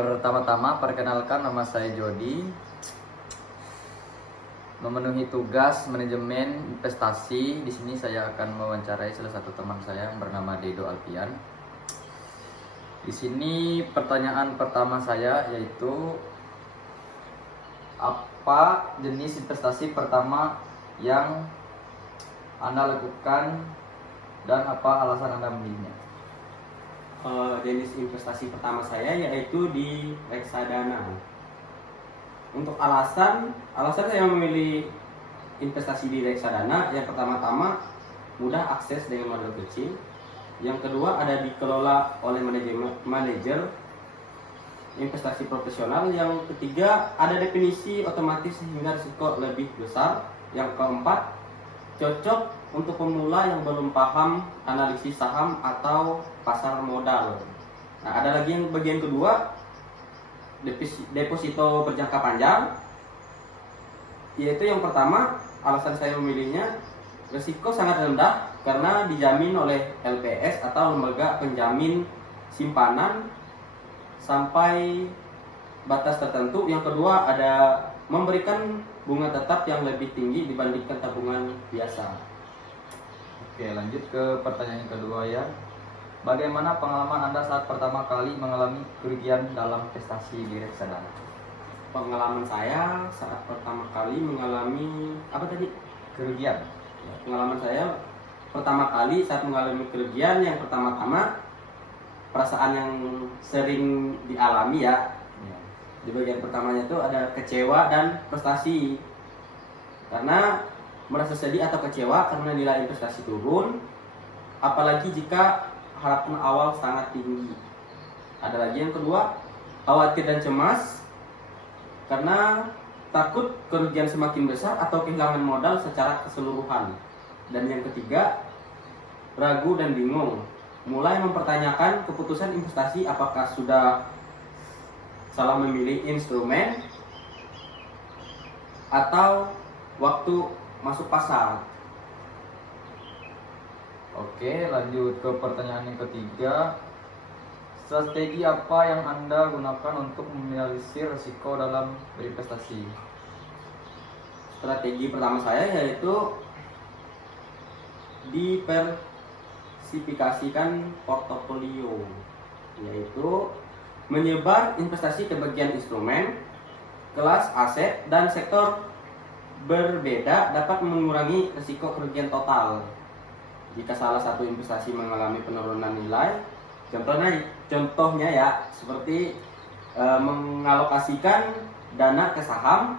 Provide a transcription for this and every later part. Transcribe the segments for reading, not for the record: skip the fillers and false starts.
Pertama-tama perkenalkan, nama saya Jody. Memenuhi tugas manajemen investasi. Di sini saya akan mewawancarai salah satu teman saya yang bernama Dedo Alfian. Di sini pertanyaan pertama saya yaitu apa jenis investasi pertama yang Anda lakukan dan apa alasan Anda memilihnya? Jenis investasi pertama saya yaitu di reksadana. Untuk alasan saya memilih investasi di reksadana, yang pertama-tama mudah akses dengan modal kecil. Yang kedua, ada dikelola oleh manajer investasi profesional. Yang ketiga, ada definisi otomatis sehingga risiko lebih besar. Yang keempat, cocok untuk pemula yang belum paham analisis saham atau pasar modal. Nah, ada lagi yang bagian kedua, deposito berjangka panjang. Yaitu yang pertama, alasan saya memilihnya, risiko sangat rendah karena dijamin oleh LPS atau lembaga penjamin simpanan sampai batas tertentu. Yang kedua, ada memberikan bunga tetap yang lebih tinggi dibandingkan tabungan biasa. Oke, lanjut ke pertanyaan kedua ya. Bagaimana pengalaman Anda saat pertama kali mengalami kerugian dalam investasi di reksadana? Pengalaman saya saat pertama kali mengalami Kerugian. pengalaman saya pertama kali saat mengalami kerugian, yang pertama-tama perasaan yang sering dialami ya. Di bagian pertamanya itu ada kecewa dan frustasi. Karena merasa sedih atau kecewa karena nilai investasi turun, apalagi jika harapan awal sangat tinggi. Ada lagi yang kedua, khawatir dan cemas karena takut kerugian semakin besar atau kehilangan modal secara keseluruhan. Dan yang ketiga, ragu dan bingung, mulai mempertanyakan keputusan investasi, apakah sudah salah memilih instrumen atau waktu masuk pasar. Oke, lanjut ke pertanyaan yang ketiga. Strategi apa yang Anda gunakan untuk meminimalisir risiko dalam berinvestasi? Strategi pertama saya yaitu diversifikasikan portofolio, yaitu menyebar investasi ke bagian instrumen, kelas aset, dan sektor berbeda dapat mengurangi risiko kerugian total. Jika salah satu investasi mengalami penurunan nilai, contohnya ya seperti mengalokasikan dana ke saham,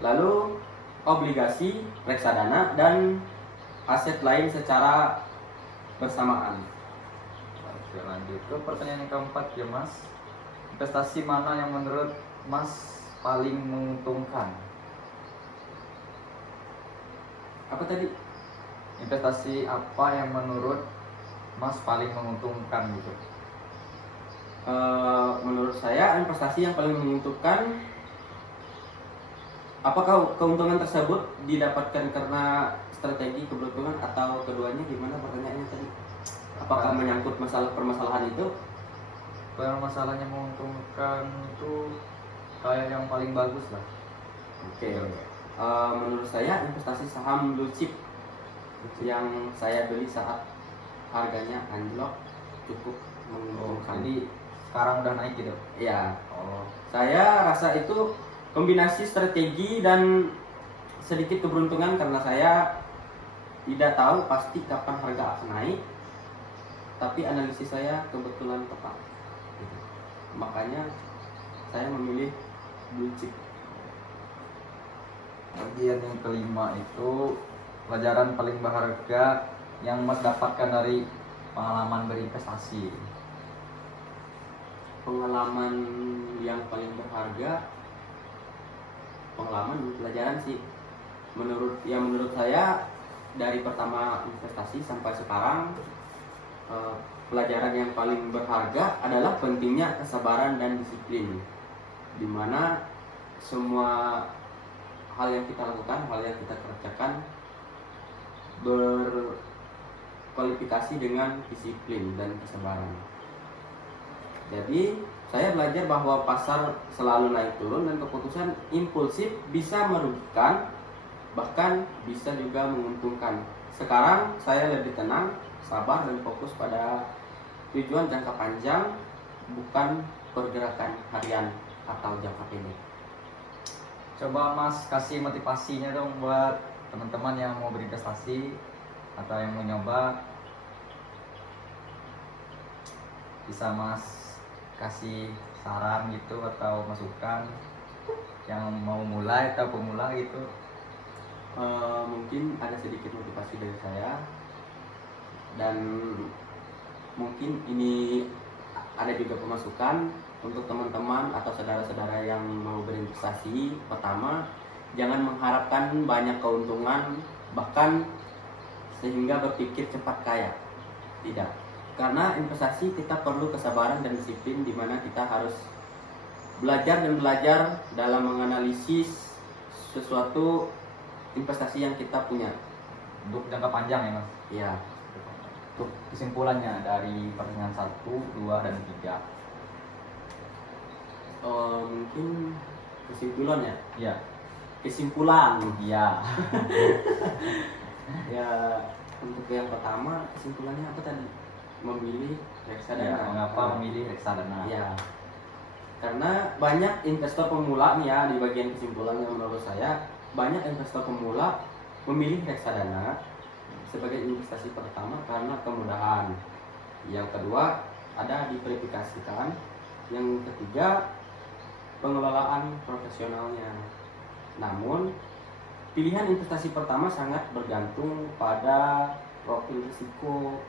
lalu obligasi, reksadana, dan aset lain secara bersamaan. Oke, lanjut ke pertanyaan yang keempat ya Mas. Investasi mana yang menurut Mas paling menguntungkan? Apa tadi? Investasi apa yang menurut Mas paling menguntungkan gitu? Menurut saya investasi yang paling menguntungkan, apakah keuntungan tersebut didapatkan karena strategi, keberuntungan, atau keduanya? Gimana pertanyaannya tadi? Apakah menyangkut permasalahan itu? Masalahnya menguntungkan itu kayak yang paling bagus lah. Oke. Menurut saya investasi saham blue chip yang saya beli saat harganya anjlok cukup menguntungkan. Jadi sekarang udah naik gitu? Iya. Saya rasa itu kombinasi strategi dan sedikit keberuntungan, karena saya tidak tahu pasti kapan harga akan naik, tapi analisis saya kebetulan tepat. Makanya saya memilih blue chip. Bagian yang kelima itu pelajaran paling berharga yang Mas dapatkan dari pengalaman berinvestasi. Pengalaman yang paling berharga, pengalaman pelajaran sih. Menurut saya dari pertama investasi sampai sekarang, pelajaran yang paling berharga adalah pentingnya kesabaran dan disiplin, dimana semua hal yang kita lakukan, hal yang kita kerjakan berkualifikasi dengan disiplin dan kesabaran. Jadi saya belajar bahwa pasar selalu naik turun dan keputusan impulsif bisa merugikan, bahkan bisa juga menguntungkan. Sekarang saya lebih tenang, sabar dan fokus pada tujuan jangka panjang, bukan pergerakan harian atau jangka pendek. Coba Mas kasih motivasinya dong buat teman-teman yang mau berinvestasi atau yang mau nyoba. Bisa Mas kasih saran gitu atau masukan yang mau mulai atau pemula gitu. Mungkin ada sedikit motivasi dari saya, dan mungkin ini ada juga pemasukan untuk teman-teman atau saudara-saudara yang mau berinvestasi. Pertama, jangan mengharapkan banyak keuntungan bahkan sehingga berpikir cepat kaya. Tidak, karena investasi kita perlu kesabaran dan disiplin, di mana kita harus belajar dalam menganalisis sesuatu investasi yang kita punya Untuk jangka panjang ya Mas. ya. Untuk kesimpulannya dari pertanyaan 1, 2, dan 3. Mungkin kesimpulannya, Ya. kesimpulan Iya. ya, untuk yang pertama kesimpulannya apa tadi? Memilih reksadana. Ya, mengapa memilih reksadana? Ya, karena banyak investor pemula nih ya, di bagian kesimpulannya menurut saya banyak investor pemula memilih reksadana sebagai investasi pertama karena kemudahan. Yang kedua, ada diverifikasikan. Yang ketiga, pengelolaan profesionalnya. Namun, pilihan investasi pertama sangat bergantung pada profil risiko,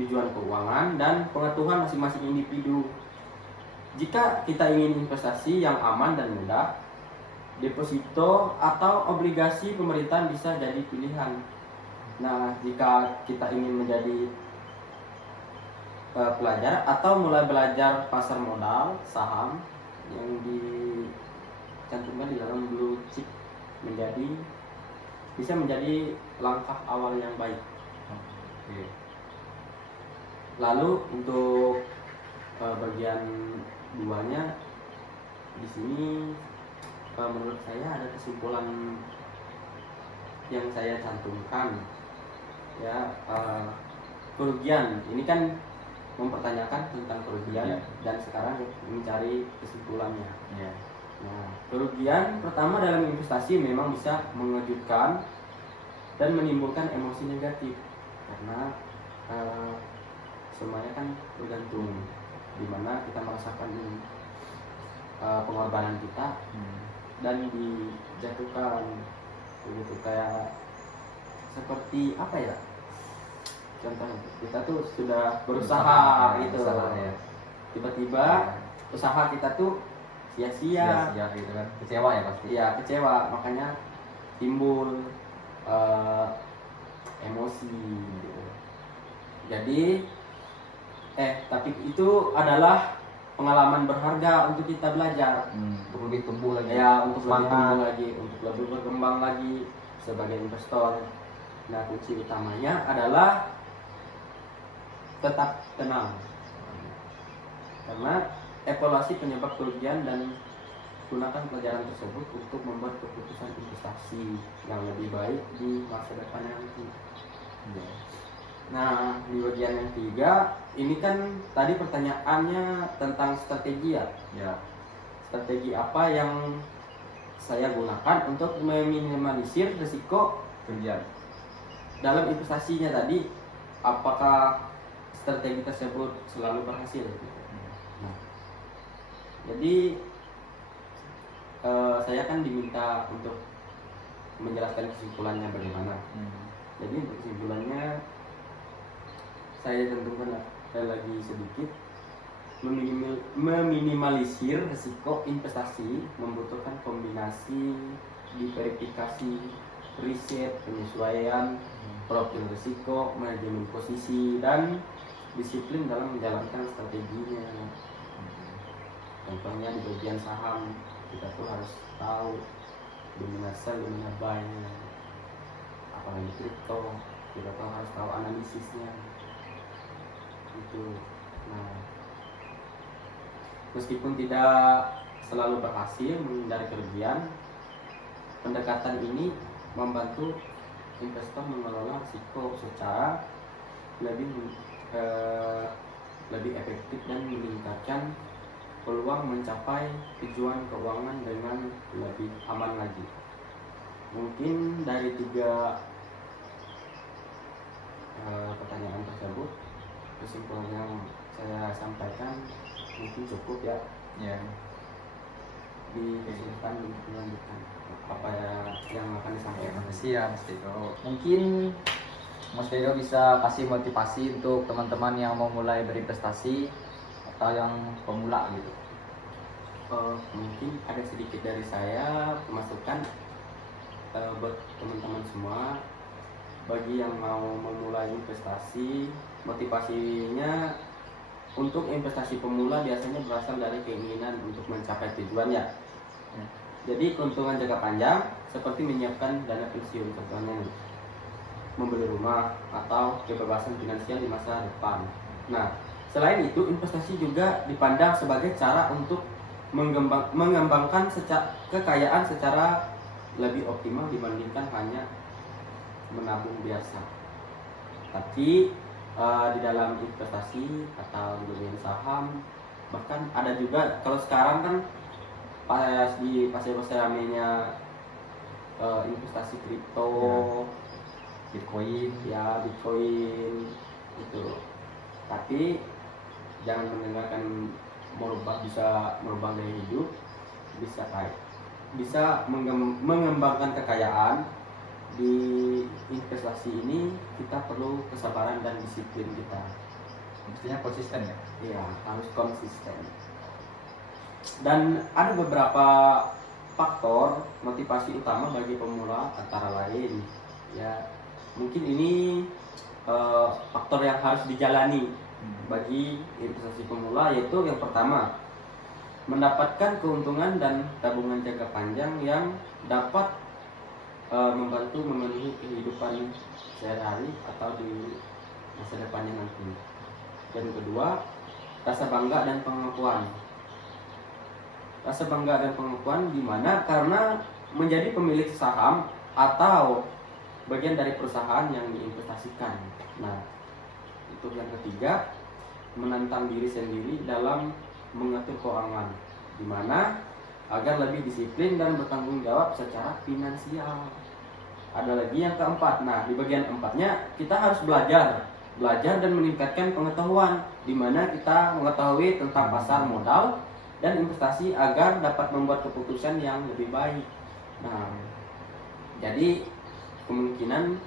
tujuan keuangan, dan pengetahuan masing-masing individu. Jika kita ingin investasi yang aman dan mudah, deposito atau obligasi pemerintahan bisa jadi pilihan. Nah, jika kita ingin menjadi pelajar atau mulai belajar pasar modal, saham yang dicantumkan di dalam blue chip bisa menjadi langkah awal yang baik. Oke. Lalu untuk bagian duanya, di sini menurut saya ada kesimpulan yang saya cantumkan ya. Kerugian ini kan mempertanyakan tentang kerugian, dan sekarang mencari kesimpulannya. Nah, kerugian pertama dalam investasi memang bisa mengejutkan dan menimbulkan emosi negatif, karena semuanya kan bergantung, dimana kita merasakan pengorbanan kita dan dijatuhkan begitu. Kayak seperti apa ya, contohnya kita tuh sudah berusaha gitu, ya. tiba-tiba usaha kita tuh sia-sia gitu kan, kecewa ya pasti. Iya, kecewa, makanya timbul emosi gitu. Jadi tapi itu adalah pengalaman berharga untuk kita belajar, Untuk lebih tumbuh lagi. ya, untuk lebih Semangat. tumbuh lagi, untuk lebih berkembang lagi sebagai investor. Nah, kunci utamanya adalah tetap tenang, karena evaluasi penyebab kerugian dan gunakan pelajaran tersebut untuk membuat keputusan investasi yang lebih baik di masa depan nanti. Nah, di bagian yang 3 ini kan tadi pertanyaannya tentang strategi ya. Strategi apa yang saya gunakan untuk meminimalisir risiko Kerugian. dalam investasinya tadi? Apakah strategi tersebut selalu berhasil? Nah, jadi saya kan diminta untuk menjelaskan kesimpulannya bagaimana. Jadi untuk kesimpulannya saya tentukan lagi sedikit. Meminimalisir risiko investasi membutuhkan kombinasi diverifikasi, riset, penyesuaian profil risiko, manajemen posisi, dan disiplin dalam menjalankan strateginya. Contohnya di bagian saham, kita tuh harus tahu di mana sell, di mana buy-nya. Apalagi kripto, kita tuh harus tahu analisisnya. Itu. Nah, Meskipun tidak selalu berhasil menghindari kerugian, pendekatan ini membantu investor mengelola risiko secara lebih lebih efektif dan meningkatkan peluang mencapai tujuan keuangan dengan lebih aman lagi. Mungkin dari 3 pertanyaan tersebut, kesimpulan yang saya sampaikan mungkin cukup ya. Ya. Di kesempatan melanjutkan apa yang akan disampaikan. Siap, Mas Dedo. Mungkin Mas Dedo bisa kasih motivasi untuk teman-teman yang mau mulai berinvestasi atau yang pemula gitu. Mungkin ada sedikit dari saya masukan buat teman-teman semua. Bagi yang mau memulai investasi, motivasinya untuk investasi pemula biasanya berasal dari keinginan untuk mencapai tujuannya. Jadi keuntungan jangka panjang seperti menyiapkan dana pensiun, contohnya membeli rumah atau kebebasan finansial di masa depan. Nah, selain itu investasi juga dipandang sebagai cara untuk mengembangkan kekayaan secara lebih optimal dibandingkan hanya menabung biasa. Tapi di dalam investasi atau di bagian saham, bahkan ada juga kalau sekarang kan pas ramenya investasi kripto, Bitcoin. Bitcoin itu. Tapi jangan mendengarkan bisa merubah gaya hidup, bisa mengembangkan kekayaan. Di investasi ini kita perlu kesabaran dan disiplin kita. Mestinya konsisten ya? Iya, harus konsisten. Dan ada beberapa faktor motivasi utama bagi pemula, antara lain ya mungkin ini faktor yang harus dijalani bagi investasi pemula, yaitu yang pertama, mendapatkan keuntungan dan tabungan jangka panjang yang dapat membantu memenuhi kehidupan sehari-hari atau di masa depannya nanti. Dan kedua, rasa bangga dan pengakuan. Rasa bangga dan pengakuan di mana karena menjadi pemilik saham atau bagian dari perusahaan yang diinvestasikan. Nah, itu yang ketiga, menantang diri sendiri dalam mengatur keuangan, di mana agar lebih disiplin dan bertanggung jawab secara finansial. Ada lagi yang keempat. Nah, di bagian empatnya kita harus belajar dan meningkatkan pengetahuan, di mana kita mengetahui tentang pasar modal dan investasi agar dapat membuat keputusan yang lebih baik. Nah, jadi kemungkinan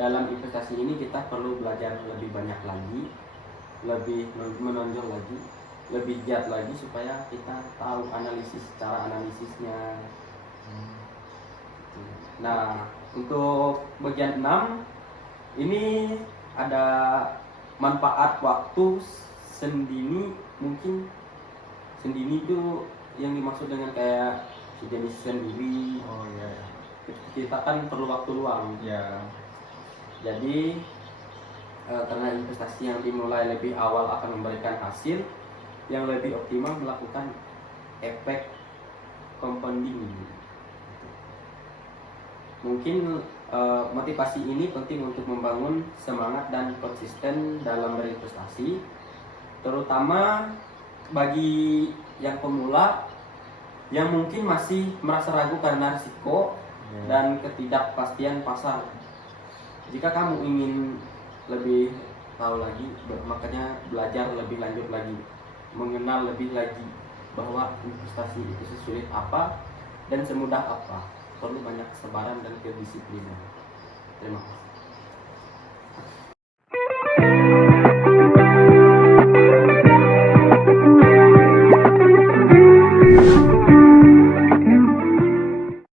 dalam investasi ini kita perlu belajar lebih banyak lagi, lebih menonjol lagi, lebih giat lagi supaya kita tahu cara analisisnya. Nah, untuk bagian 6 ini ada manfaat waktu sendiri. Mungkin sendiri itu yang dimaksud dengan kayak sejenis sendiri. Oh iya. Kita kan perlu waktu luang. Ya. Jadi karena investasi yang dimulai lebih awal akan memberikan hasil yang lebih optimal, melakukan efek compounding. Mungkin motivasi ini penting untuk membangun semangat dan konsisten dalam berinvestasi, terutama bagi yang pemula yang mungkin masih merasa ragu karena risiko dan ketidakpastian pasar. Jika kamu ingin lebih tahu lagi, makanya belajar lebih lanjut lagi, mengenal lebih lagi bahwa investasi itu sesulit apa dan semudah apa. Perlu banyak kesabaran dan kedisiplinan. Terima kasih.